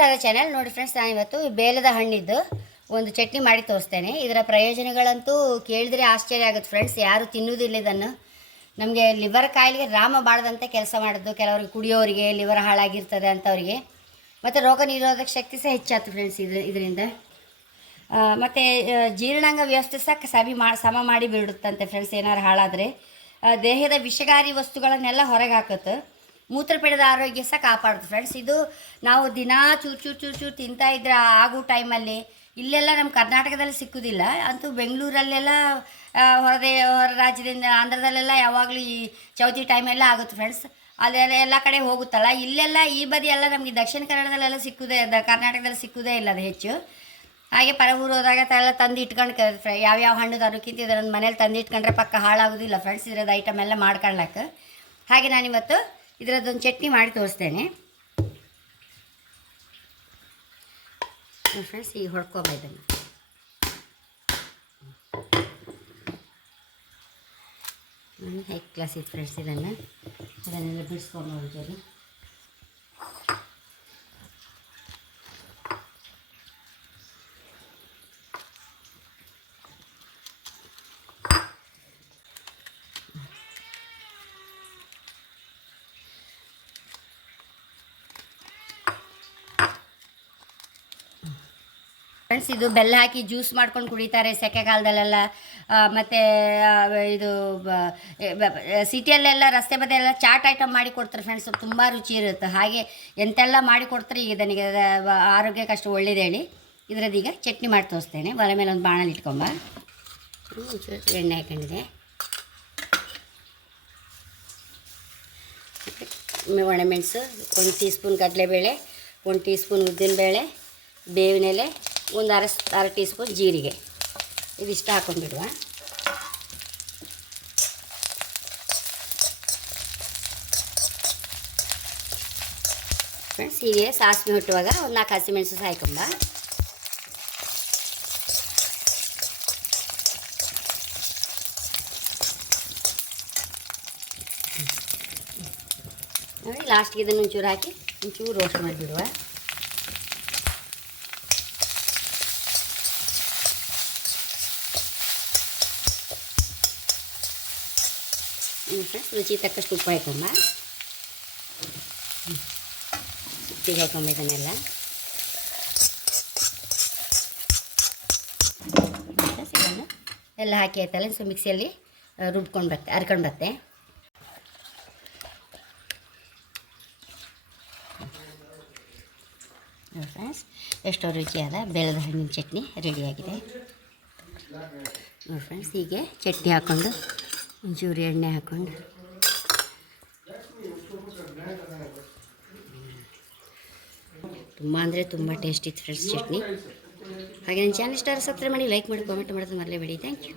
Radha channel ನೋಡಿ friends, ನಾನು ಇವತ್ತು ಬೇಲದ ಹಣ್ಣಿದ್ದು ಒಂದು ಚಟ್ನಿ ಮಾಡಿ ತೋರಿಸ್ತೇನೆ. ಇದರ ಪ್ರಯೋಜನಗಳಂತೂ ಕೇಳಿದ್ರೆ ಆಶ್ಚರ್ಯ ಆಗುತ್ತೆ ಫ್ರೆಂಡ್ಸ್. ಯಾರು ತಿನ್ನುವುದಿಲ್ಲ ಇದನ್ನು. ನಮಗೆ ಲಿವರ್ ಕಾಯಿಲೆಗೆ ರಾಮ ಬಾಳದಂತೆ ಕೆಲಸ ಮಾಡೋದು. ಕೆಲವರಿಗೆ ಕುಡಿಯೋರಿಗೆ ಲಿವರ್ ಹಾಳಾಗಿರ್ತದೆ ಅಂಥವ್ರಿಗೆ, ಮತ್ತು ರೋಗ ನಿರೋಧಕ ಶಕ್ತಿ ಸಹ ಹೆಚ್ಚಾಯ್ತು ಫ್ರೆಂಡ್ಸ್ ಇದರಿಂದ. ಮತ್ತು ಜೀರ್ಣಾಂಗ ವ್ಯವಸ್ಥೆ ಸಹ ಸಮ ಮಾಡಿ ಬಿಡುತ್ತಂತೆ ಫ್ರೆಂಡ್ಸ್. ಏನಾರು ಹಾಳಾದರೆ ದೇಹದ ವಿಷಕಾರಿ ವಸ್ತುಗಳನ್ನೆಲ್ಲ ಹೊರಗೆ ಹಾಕುತ್ತೆ. ಮೂತ್ರಪಿಂಡದ ಆರೋಗ್ಯ ಸಹ ಕಾಪಾಡುತ್ತೆ ಫ್ರೆಂಡ್ಸ್. ಇದು ನಾವು ದಿನಾ ಚೂರು ತಿಂತಾ ಇದ್ರೆ ಆಗೋ ಟೈಮಲ್ಲಿ ಇಲ್ಲೆಲ್ಲ ನಮ್ಮ ಕರ್ನಾಟಕದಲ್ಲಿ ಸಿಕ್ಕುವುದಿಲ್ಲ. ಅಂತೂ ಬೆಂಗಳೂರಲ್ಲೆಲ್ಲ ಹೊರ ರಾಜ್ಯದಿಂದ ಆಂಧ್ರದಲ್ಲೆಲ್ಲ ಯಾವಾಗಲೂ ಈ ಚೌತಿ ಟೈಮೆಲ್ಲ ಆಗುತ್ತೆ ಫ್ರೆಂಡ್ಸ್. ಅದೆಲ್ಲ ಎಲ್ಲ ಕಡೆ ಹೋಗುತ್ತಲ್ಲ. ಇಲ್ಲೆಲ್ಲ ಈ ಬದಿ ಎಲ್ಲ ನಮಗೆ ದಕ್ಷಿಣ ಕನ್ನಡದಲ್ಲೆಲ್ಲ ಕರ್ನಾಟಕದಲ್ಲಿ ಸಿಕ್ಕುವುದೇ ಇಲ್ಲ ಅದು ಹೆಚ್ಚು. ಹಾಗೆ ಪರವೂರು ಹೋದಾಗ ಎಲ್ಲ ತಂದು ಇಟ್ಕೊಂಡು ಯಾವ್ಯಾವ ಹಣ್ಣು ತರೋಕ್ಕಿಂತ ಇದರೊಂದು ಮನೇಲಿ ತಂದು ಇಟ್ಕೊಂಡ್ರೆ ಪಕ್ಕ ಹಾಳಾಗೋದಿಲ್ಲ ಫ್ರೆಂಡ್ಸ್. ಇದರದ್ದು ಐಟಮ್ ಎಲ್ಲ ಮಾಡ್ಕೊಳ್ಳಕ್ಕೆ. ಹಾಗೆ ನಾನಿವತ್ತು ಇದರದ್ದೊಂದು ಚಟ್ನಿ ಮಾಡಿ ತೋರಿಸ್ತೇನೆ ಫ್ರೆಂಡ್ಸ್. ಈಗ ಹೊಡ್ಕೊಬ ಇದನ್ನು. ಹೈ ಕ್ಲಾಸ್ ಇದೆ ಫ್ರೆಂಡ್ಸ್. ಅದನ್ನೆಲ್ಲ ಬಿಡಿಸ್ಕೊಂಡು ಹೋಗ್ತೇನೆ. ಫ್ರೆಂಡ್ಸ್, ಇದು ಬೆಲ್ಲ ಹಾಕಿ ಜ್ಯೂಸ್ ಮಾಡ್ಕೊಂಡು ಕುಡಿತಾರೆ ಸೆಕೆಗಾಲದಲ್ಲೆಲ್ಲ. ಮತ್ತು ಇದು ಸಿಟಿಯಲ್ಲೆಲ್ಲ ರಸ್ತೆ ಬದಿಯೆಲ್ಲ ಚಾಟ್ ಐಟಮ್ ಮಾಡಿ ಕೊಡ್ತಾರೆ ಫ್ರೆಂಡ್ಸ್. ತುಂಬ ರುಚಿ ಇರುತ್ತೆ. ಹಾಗೆ ಎಂತೆಲ್ಲ ಮಾಡಿ ಕೊಡ್ತಾರೆ. ಈಗ ನನಗೆ ಆರೋಗ್ಯಕ್ಕೆ ಅಷ್ಟು ಒಳ್ಳೇದು ಹೇಳಿ ಇದರದೀಗ ಚಟ್ನಿ ಮಾಡಿ ತೋರಿಸ್ತೇನೆ. ಒಲೆ ಮೇಲೆ ಒಂದು ಬಾಣಲ್ಲಿ ಇಟ್ಕೊಂಬ. ಎಣ್ಣೆ ಹಾಕೊಂಡಿದೆ. ಒಣಮೆಣಸು, 1 ಟೀ ಸ್ಪೂನ್ ಕಡಲೆಬೇಳೆ, 1 ಟೀ ಸ್ಪೂನ್ ಉದ್ದಿನಬೇಳೆ, ಬೇವಿನ ಎಲೆ, ಒಂದು ಅರ ಟೀ ಸ್ಪೂನ್ ಜೀರಿಗೆ, ಇದಿಷ್ಟು ಹಾಕೊಂಡ್ಬಿಡುವ. ಫ್ರೆಂಡ್ಸ್, ಹೀಗೆ ಸಾಸಿವೆ ಹುಟ್ಟುವಾಗ ಒಂದು 4 ಹಸಿಮೆಣಸು ಸಹ ಹಾಕೊಂಬ. ನೋಡಿ, ಲಾಸ್ಟ್ಗೆ ಇದನ್ನು ಒಂಚೂರು ಹಾಕಿ ಒಂಚೂರು ರೋಸ್ಟ್ ಮಾಡಿಬಿಡುವ. ಫ್ರೆಂಡ್ಸ್, ರುಚಿ ತಕ್ಕಷ್ಟು ಉಪ್ಪು ಹಾಕೊಂಬ. ಉಪ್ಪಿಗೆ ಹಾಕೊಂಬ ಇದನ್ನೆಲ್ಲ. ಇದನ್ನು ಎಲ್ಲ ಹಾಕಿ ಆಯ್ತಲ್ಲ, ಸೊ ಮಿಕ್ಸಿಯಲ್ಲಿ ಹರ್ಕೊಂಡು ಬತ್ತೆ. ಫ್ರೆಂಡ್ಸ್, ಎಷ್ಟೋ ರುಚಿಯಾದ ಬೆಲ್ಲದ ಹಣ್ಣಿನ ಚಟ್ನಿ ರೆಡಿಯಾಗಿದೆ. ನೋಡಿ ಫ್ರೆಂಡ್ಸ್, ಹೀಗೆ ಚಟ್ನಿ ಹಾಕ್ಕೊಂಡು ಒಂಚೂರು ಎಣ್ಣೆ ಹಾಕ್ಕೊಂಡು ತುಂಬ ಅಂದರೆ ತುಂಬ ಟೇಸ್ಟ್ ಇತ್ತು ಫ್ರೆಂಡ್ಸ್ ಚಟ್ನಿ. ಹಾಗೆ ನನ್ನ ಚಾನಲ್ ಇಷ್ಟ ಸಬ್ಸ್ಕ್ರೈಬ್ ಮಾಡಿ, ಲೈಕ್ ಮಾಡಿ, ಕಾಮೆಂಟ್ ಮಾಡೋದು ಮರಲೇಬೇಡಿ. Thank you.